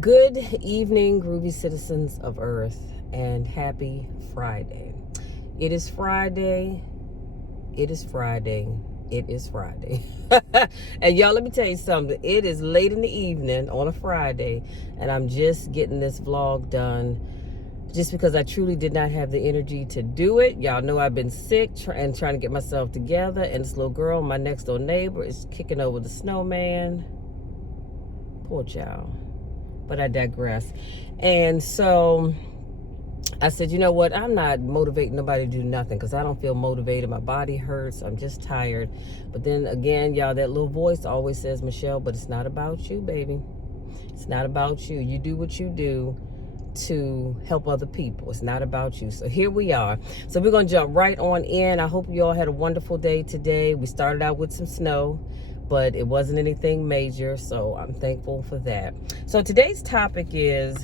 Good evening, groovy citizens of Earth, and happy Friday. It is Friday. It is Friday. It is Friday. And y'all, let me tell you something. It is late in the evening on a Friday, and I'm just getting this vlog done just because I truly did not have the energy to do it. Y'all know I've been sick and trying to get myself together, and this little girl, my next door neighbor, is kicking over the snowman. Poor child. But I digress. And so I said, you know what? I'm not motivating nobody to do nothing because I don't feel motivated. My body hurts. I'm just tired. But then again, y'all, that little voice always says, Michelle, but it's not about you, baby. It's not about you. You do what you do to help other people. It's not about you. So here we are. So we're going to jump right on in. I hope you all had a wonderful day today. We started out with some snow, but it wasn't anything major, so I'm thankful for that. So today's topic is,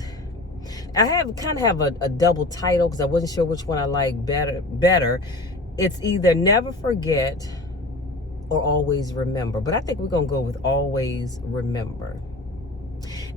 I kind of have a double title because I wasn't sure which one I like better. It's either never forget or always remember, but I think we're going to go with always remember.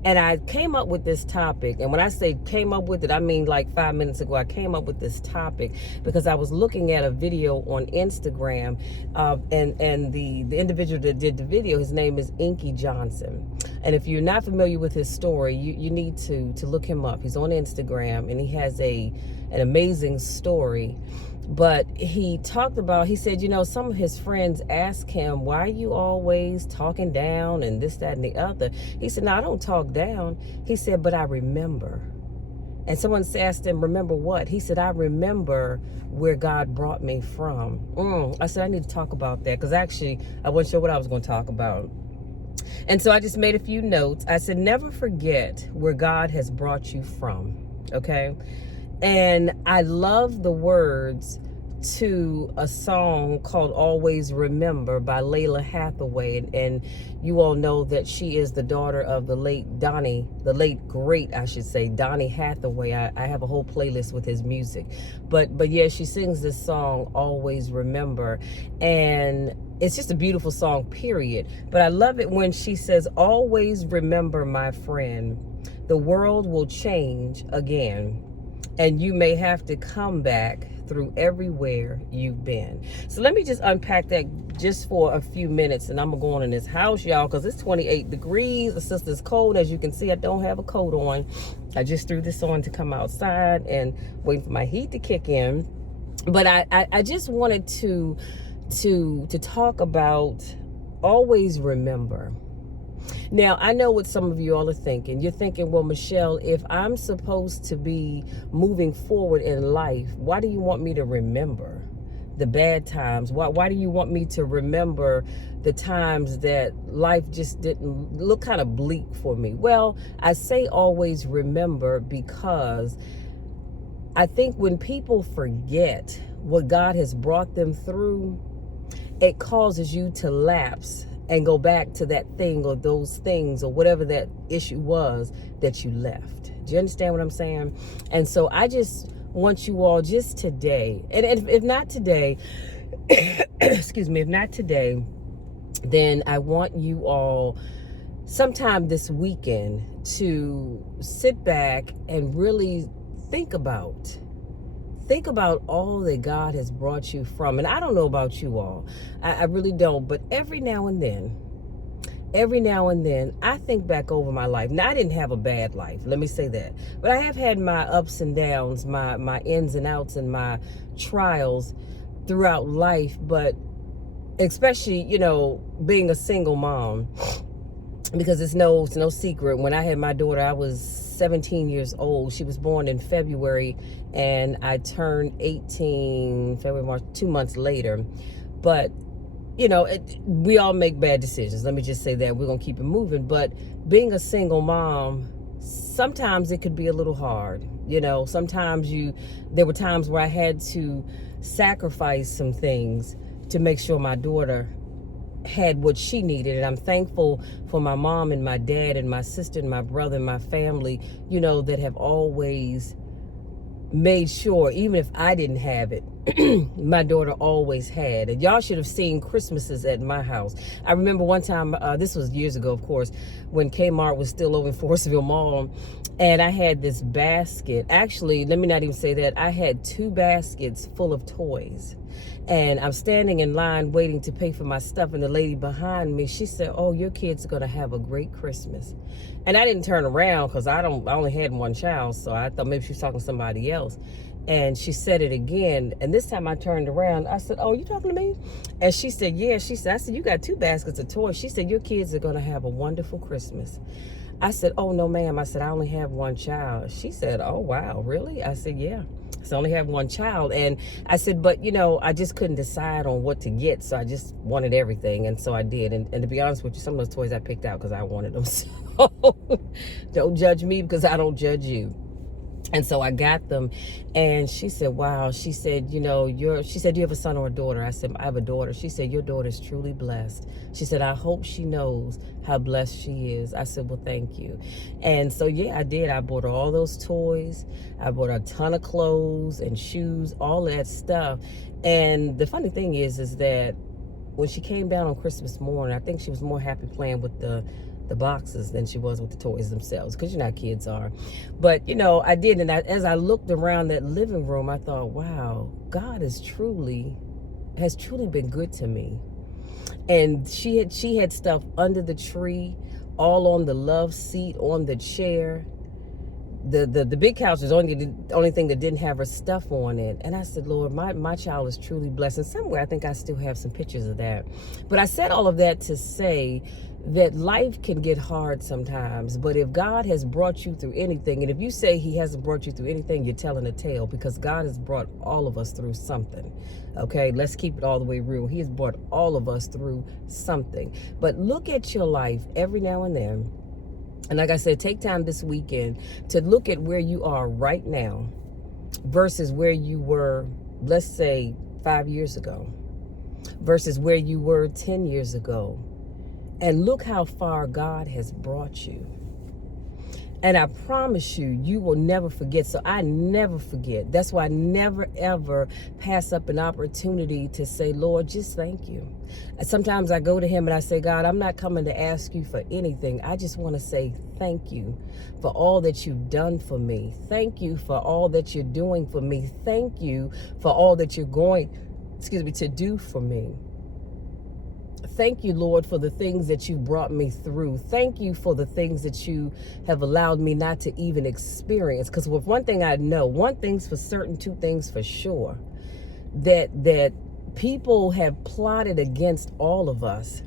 And I came up with this topic, and when I say came up with it, I mean like 5 minutes ago, I came up with this topic because I was looking at a video on Instagram, and the individual that did the video, his name is Inky Johnson. And if you're not familiar with his story, you need to look him up. He's on Instagram, and he has an amazing story. But he talked about, he said, you know, some of his friends asked him, why are you always talking down and this, that, and the other? He said, no, I don't talk down. He said, but I remember. And someone asked him, remember what? He said, I remember where God brought me from. I said, I need to talk about that because actually I wasn't sure what I was going to talk about. And so I just made a few notes. I said, never forget where God has brought you from. Okay. And I love the words to a song called Always Remember by Lalah Hathaway. And you all know that she is the daughter of the late great, I should say, Donny Hathaway. I have a whole playlist with his music. But yeah, she sings this song, Always Remember. And it's just a beautiful song, period. But I love it when she says, always remember, my friend, the world will change again. And you may have to come back through everywhere you've been. So let me just unpack that just for a few minutes. And I'm going to go on in this house, y'all, because it's 28 degrees. The sister's cold. As you can see, I don't have a coat on. I just threw this on to come outside and waiting for my heat to kick in. But I just wanted to talk about always remember. Now, I know what some of you all are thinking. You're thinking, well, Michelle, if I'm supposed to be moving forward in life, why do you want me to remember the bad times? Why do you want me to remember the times that life just didn't look kind of bleak for me? Well, I say always remember because I think when people forget what God has brought them through, it causes you to lapse and go back to that thing or those things or whatever that issue was that you left. Do you understand what I'm saying? And so I just want you all just today, and if not today, excuse me, if not today, then I want you all sometime this weekend to sit back and really think about all that God has brought you from. And I don't know about you all. I really don't. But every now and then, I think back over my life. Now, I didn't have a bad life. Let me say that. But I have had my ups and downs, my ins and outs and my trials throughout life. But especially, you know, being a single mom, because it's no secret. When I had my daughter, I was 17 years old. She was born in February, and I turned 18 February, March, 2 months later. But, you know, we all make bad decisions. Let me just say that. We're going to keep it moving. But being a single mom, sometimes it could be a little hard. You know, sometimes there were times where I had to sacrifice some things to make sure my daughter had what she needed. And I'm thankful for my mom and my dad and my sister and my brother and my family, you know, that have always made sure, even if I didn't have it, my daughter always had. And y'all should have seen Christmases at my house. I remember one time, this was years ago, of course, when Kmart was still over in Forestville Mall, and I had this basket. Actually, let me not even say that. I had 2 baskets full of toys. And I'm standing in line waiting to pay for my stuff, and the lady behind me, she said, "Oh, your kids are going to have a great Christmas." And I didn't turn around because I only had one child, so I thought maybe she was talking to somebody else. And she said it again, and this time I turned around. I said, "Oh, you talking to me?" And she said, "Yeah." She said, "I said, you got 2 baskets of toys." She said, "Your kids are going to have a wonderful Christmas." I said, "Oh, no, ma'am." I said, "I only have one child." She said, "Oh, wow, really?" I said, "Yeah. So I only have one child." And I said, "But, I just couldn't decide on what to get, so I just wanted everything." And so I did. And to be honest with you, some of those toys I picked out because I wanted them. So don't judge me because I don't judge you. And so I got them, and she said, "Wow." She said, she said, "Do you have a son or a daughter?" I said, "I have a daughter." She said, "Your daughter is truly blessed." She said, "I hope she knows how blessed she is." I said, "Well, thank you." And so, yeah, I did. I bought her all those toys. I bought her a ton of clothes and shoes, all that stuff. And the funny thing is that when she came down on Christmas morning, I think she was more happy playing with the boxes than she was with the toys themselves, because kids are. But I did, and as I looked around that living room, I thought, wow, God has truly been good to me. And she had stuff under the tree, all on the love seat, on the chair. The big couch was the only thing that didn't have her stuff on it. And I said, "Lord, my child is truly blessed." And somewhere I think I still have some pictures of that. But I said all of that to say that life can get hard sometimes. But if God has brought you through anything, and if you say he hasn't brought you through anything, you're telling a tale, because God has brought all of us through something. Okay, let's keep it all the way real. He has brought all of us through something. But look at your life every now and then. And like I said, take time this weekend to look at where you are right now versus where you were, let's say, 5 years ago, versus where you were 10 years ago. And look how far God has brought you. And I promise you, you will never forget. So I never forget. That's why I never, ever pass up an opportunity to say, "Lord, just thank you." Sometimes I go to him and I say, "God, I'm not coming to ask you for anything. I just want to say thank you for all that you've done for me. Thank you for all that you're doing for me. Thank you for all that you're going, to do for me. Thank you, Lord, for the things that you brought me through. Thank you for the things that you have allowed me not to even experience." Because with one thing I know, one thing's for certain, 2 things for sure, that people have plotted against all of us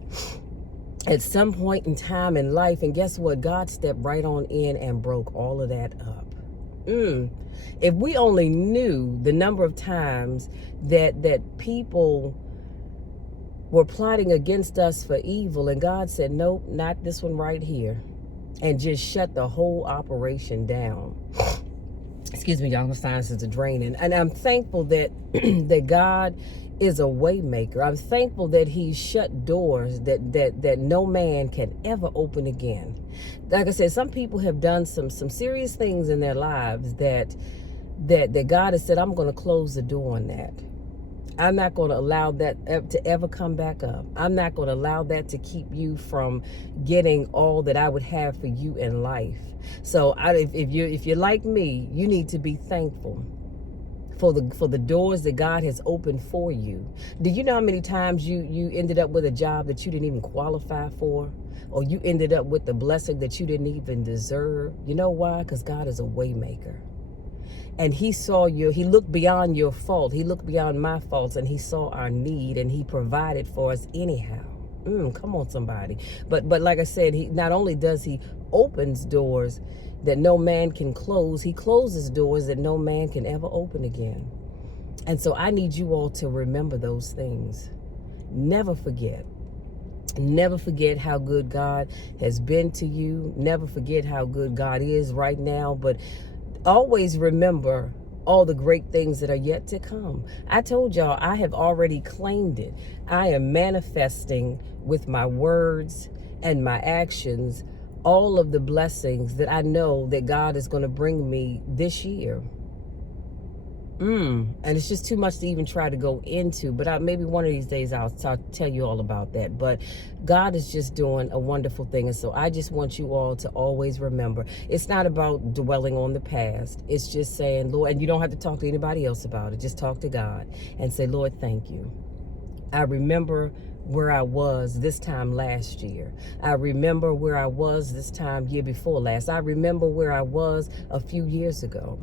at some point in time in life. And guess what? God stepped right on in and broke all of that up. If we only knew the number of times that people were plotting against us for evil, and God said, "Nope, not this one right here," and just shut the whole operation down. Excuse me, y'all, my sinuses are draining. And I'm thankful that that God is a way maker. I'm thankful that he shut doors that no man can ever open again. Like I said, some people have done some serious things in their lives that God has said, "I'm going to close the door on that. I'm not going to allow that to ever come back up. I'm not going to allow that to keep you from getting all that I would have for you in life." So if you're like me, you need to be thankful for the doors that God has opened for you. Do you know how many times you ended up with a job that you didn't even qualify for? Or you ended up with the blessing that you didn't even deserve? You know why? Because God is a way maker. And he looked beyond your fault. He looked beyond my faults, and he saw our need, and he provided for us anyhow. Come on, somebody. But like I said, he not only does he opens doors that no man can close, he closes doors that no man can ever open again. And so I need you all to remember those things. Never forget. Never forget how good God has been to you. Never forget how good God is right now. But always remember all the great things that are yet to come. I told y'all, I have already claimed it. I am manifesting with my words and my actions all of the blessings that I know that God is going to bring me this year. And it's just too much to even try to go into. But maybe one of these days I'll tell you all about that. But God is just doing a wonderful thing. And so I just want you all to always remember, it's not about dwelling on the past. It's just saying, Lord, and you don't have to talk to anybody else about it. Just talk to God and say, Lord, thank you. I remember where I was this time last year. I remember where I was this time year before last. I remember where I was a few years ago.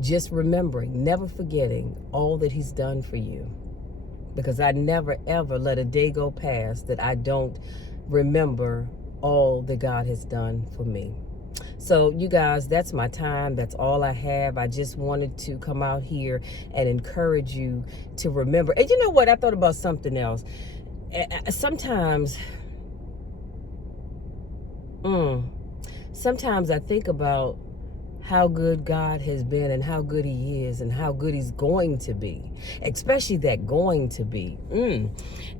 Just remembering, never forgetting all that he's done for you. Because I never, ever let a day go past that I don't remember all that God has done for me. So you guys, that's my time. That's all I have. I just wanted to come out here and encourage you to remember. And you know what? I thought about something else. Sometimes I think about how good God has been and how good he is and how good he's going to be, especially that going to be.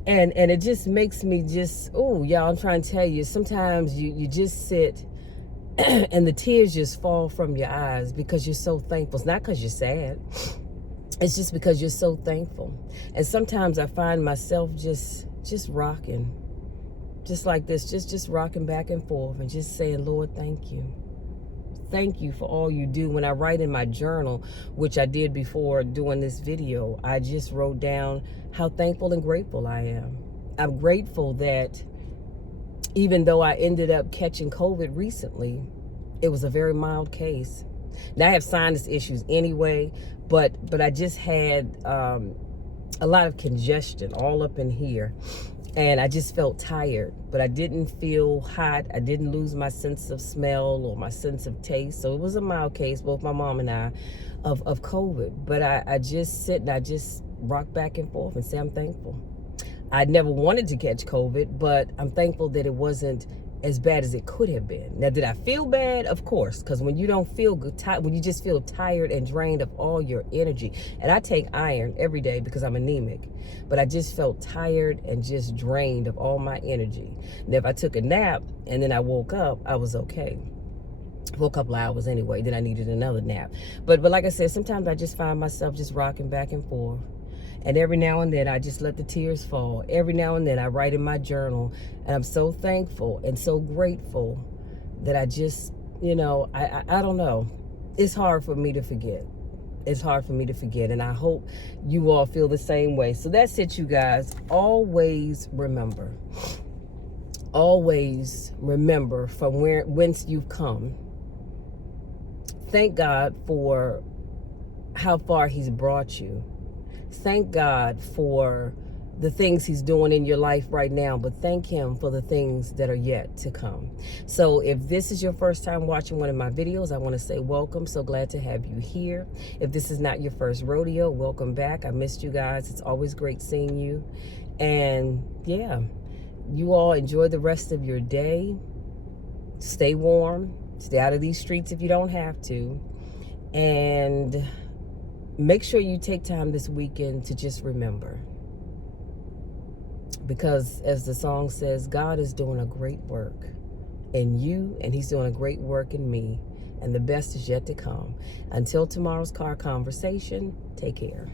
And it just makes me just, y'all, I'm trying to tell you, sometimes you just sit and the tears just fall from your eyes because you're so thankful. It's not because you're sad. It's just because you're so thankful. And sometimes I find myself just rocking, just like this, just rocking back and forth and just saying, Lord, thank you. Thank you for all you do. When I write in my journal, which I did before doing this video, I just wrote down how thankful and grateful I am. I'm grateful that even though I ended up catching COVID recently, it was a very mild case. Now I have sinus issues anyway, but I just had a lot of congestion all up in here. And I just felt tired, but I didn't feel hot. I didn't lose my sense of smell or my sense of taste. So it was a mild case, both my mom and I, of COVID. But I just sit and I just rock back and forth and say I'm thankful. I never wanted to catch COVID, but I'm thankful that it wasn't as bad as it could have been. Now, did I feel bad? Of course, because when you don't feel good, when you just feel tired and drained of all your energy, and I take iron every day because I'm anemic, but I just felt tired and just drained of all my energy. And if I took a nap and then I woke up, I was okay. For a couple of hours anyway, then I needed another nap. But like I said, sometimes I just find myself just rocking back and forth. And every now and then, I just let the tears fall. Every now and then, I write in my journal. And I'm so thankful and so grateful that I just, I don't know. It's hard for me to forget. It's hard for me to forget. And I hope you all feel the same way. So that's it, you guys. Always remember. Always remember from whence you've come. Thank God for how far he's brought you. Thank God for the things he's doing in your life right now, but thank him for the things that are yet to come. So if this is your first time watching one of my videos, I want to say welcome. So glad to have you here. If this is not your first rodeo, welcome back. I missed you guys. It's always great seeing you. And yeah, you all enjoy the rest of your day. Stay warm. Stay out of these streets if you don't have to. And make sure you take time this weekend to just remember. Because as the song says, God is doing a great work in you, and he's doing a great work in me. And the best is yet to come. Until tomorrow's car conversation, take care.